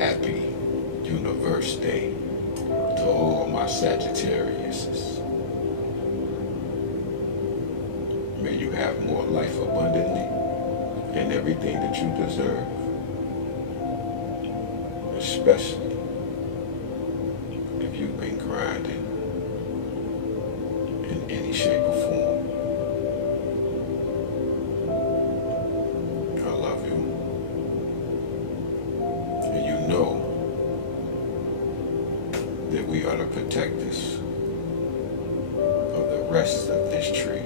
Happy Universe Day to all my Sagittariuses. May you have more life abundantly and everything that you deserve, especially if you've been grinding in any shape or form. I love you. And you know that we are the protectors of the rest of this tree.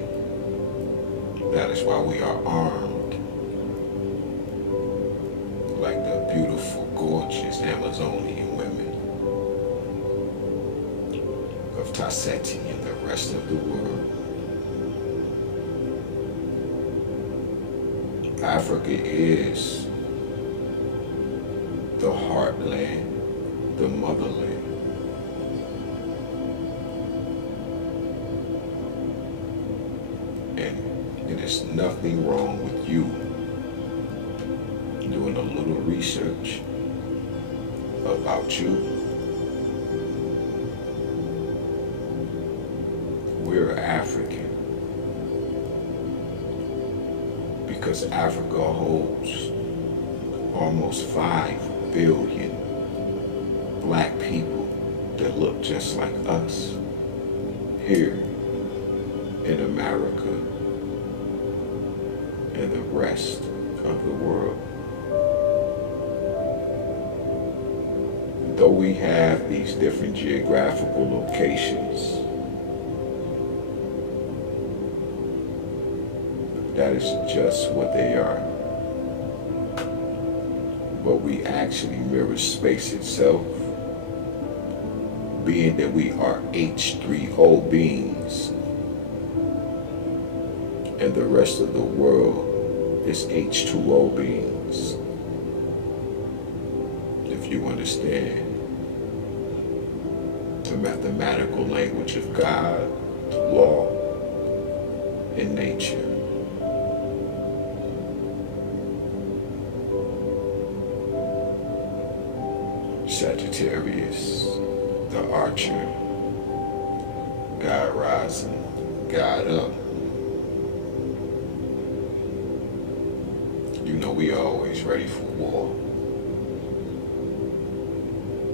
That is why we are armed like the beautiful, gorgeous Amazonian women of Taseti and the rest of the world. Africa is the heartland, the motherland. And there's nothing wrong with you doing a little research about you. We're African because Africa holds almost 5 billion black people that look just like us here in America and the rest of the world. Though we have these different geographical locations, that is just what they are. But we actually mirror space itself, being that we are H3O beings, and the rest of the world is H2O beings. If you understand the mathematical language of God, law, and nature. Sagittarius, the archer, God rising, God up. You know we always ready for war.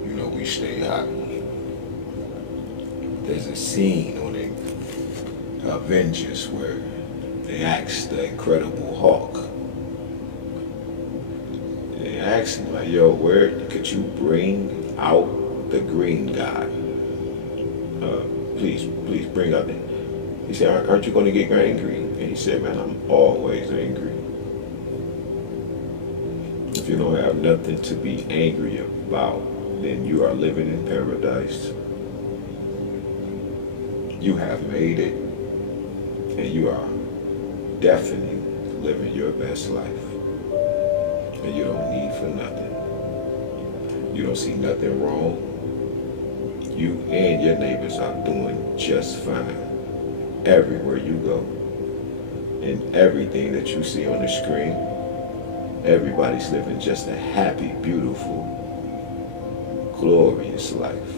You know we stay hot. There's a scene on the Avengers where they asked the Incredible Hulk. They asked him like, yo, where could you bring out the green guy? Please bring out the... He said, aren't you going to get angry? And he said, man, I'm always angry. If you don't have nothing to be angry about, then you are living in paradise. You have made it, and you are definitely living your best life. And you don't need for nothing. You don't see nothing wrong. You and your neighbors are doing just fine everywhere you go. And everything that you see on the screen, everybody's living just a happy, beautiful, glorious life.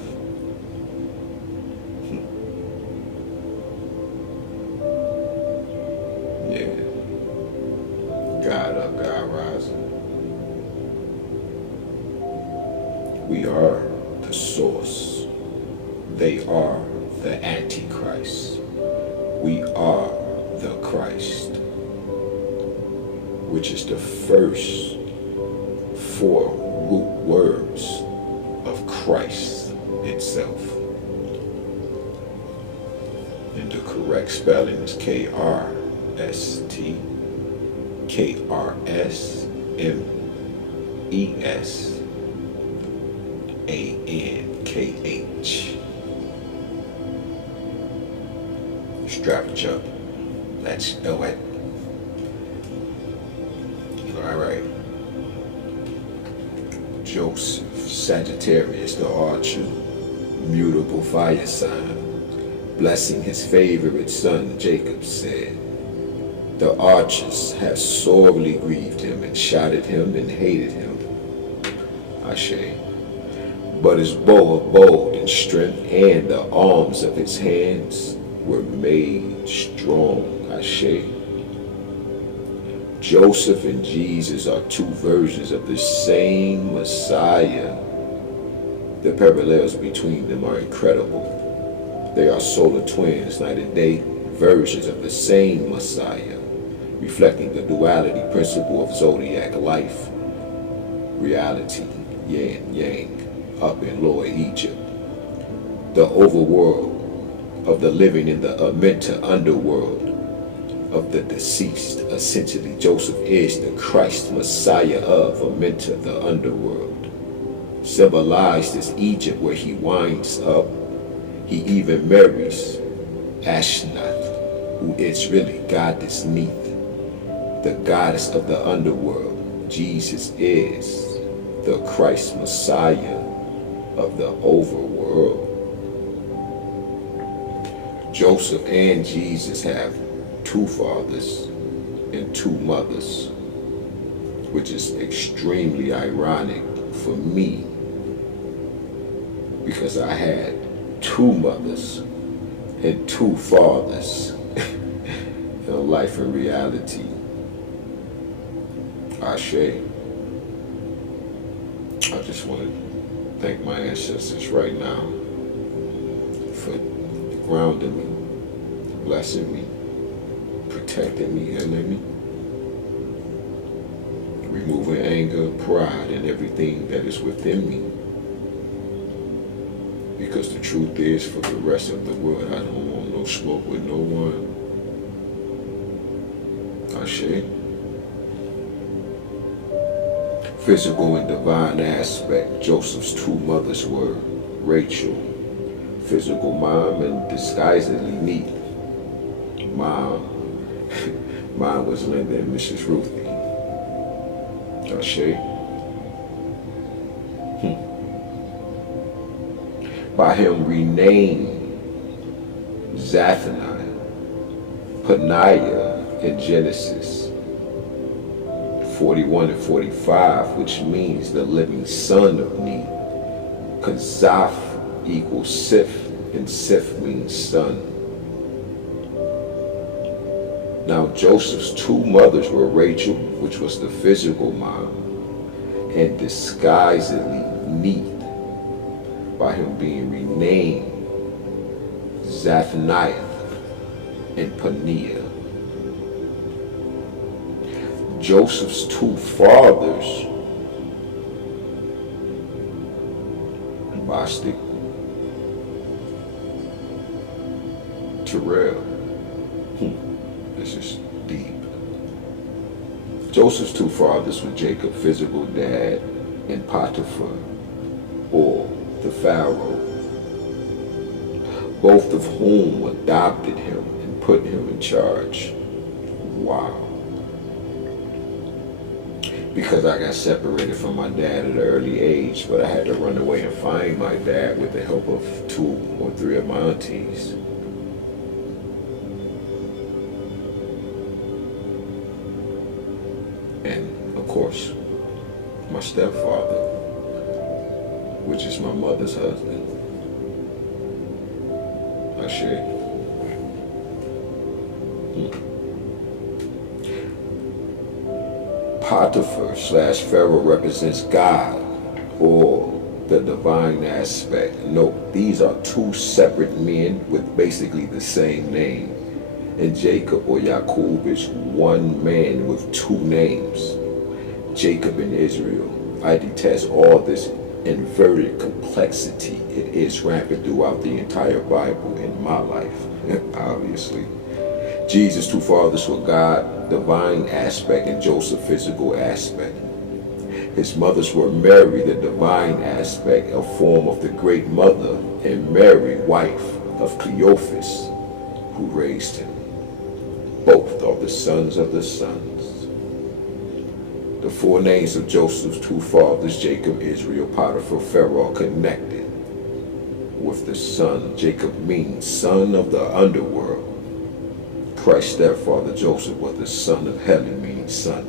Yeah. God up, God rising. We are the source. They are the Antichrist. We are the Christ, which is the first 4 root words of Christ itself. And the correct spelling is K-R-S-T, K-R-S-M-E-S-A-N-K-H. Strap up. Let's do it. All right. Joseph, Sagittarius, the archer, mutable fire sign, blessing his favorite son, Jacob, said, the archers have sorely grieved him and shot at him and hated him. Ashe. But his bow of bold in strength, and the arms of his hands were made strong. Ashe. Joseph and Jesus are two versions of the same Messiah. The parallels between them are incredible. They are solar twins, night and day, versions of the same Messiah, reflecting the duality principle of zodiac life, reality, yin, yang, up in Lower Egypt, the overworld of the living in the Amenta underworld of the deceased. Essentially, Joseph is the Christ Messiah of Amenta, the underworld. Symbolized as Egypt, where he winds up. He even marries Ashnath, who is really goddess Neith, the goddess of the underworld. Jesus is the Christ Messiah of the overworld. Joseph and Jesus have two fathers and two mothers, which is extremely ironic for me, because I had two mothers and two fathers in life and reality. Ashe. I just want to thank my ancestors right now for grounding me, blessing me, protecting me, healing me, removing anger, pride, and everything that is within me. Because the truth is, for the rest of the world, I don't want no smoke with no one. Ashe. Physical and divine aspect. Joseph's two mothers were Rachel, physical mom, and disguisedly neat mom. Mine was Linda and Mrs. Ruthie. Ashe. By him renamed Zaphaniah, Paniah in Genesis 41 and 45, which means the living son of Neith, because Zaph equals Sif, and Sif means son. Now Joseph's two mothers were Rachel, which was the physical mom, and disguisedly Neith, by him being renamed Zaphaniah and Paniah. Joseph's two fathers, Bostic, Terrell. This is deep. Joseph's two fathers were Jacob, physical dad, and Potiphar, or the Pharaoh, both of whom adopted him and put him in charge. Wow. Because I got separated from my dad at an early age, but I had to run away and find my dad with the help of 2 or 3 of my aunties. And of course, my stepfather, which is my mother's husband. Ashe. Potiphar / Pharaoh represents God, or the divine aspect. Note, these are two separate men with basically the same name. And Jacob, or Yaqub, is one man with 2 names. Jacob and Israel. I detest all this inverted complexity. It is rampant throughout the entire Bible in my life, obviously. Jesus' two fathers were God, divine aspect, and Joseph, physical aspect. His mothers were Mary, the divine aspect, a form of the great mother, and Mary, wife of Cleophas, who raised him. Both are the sons of the sons. The 4 names of Joseph's two fathers, Jacob, Israel, Potiphar, Pharaoh, are connected with the son. Jacob means son of the underworld. Christ's stepfather, Joseph, was the son of heaven, meaning son.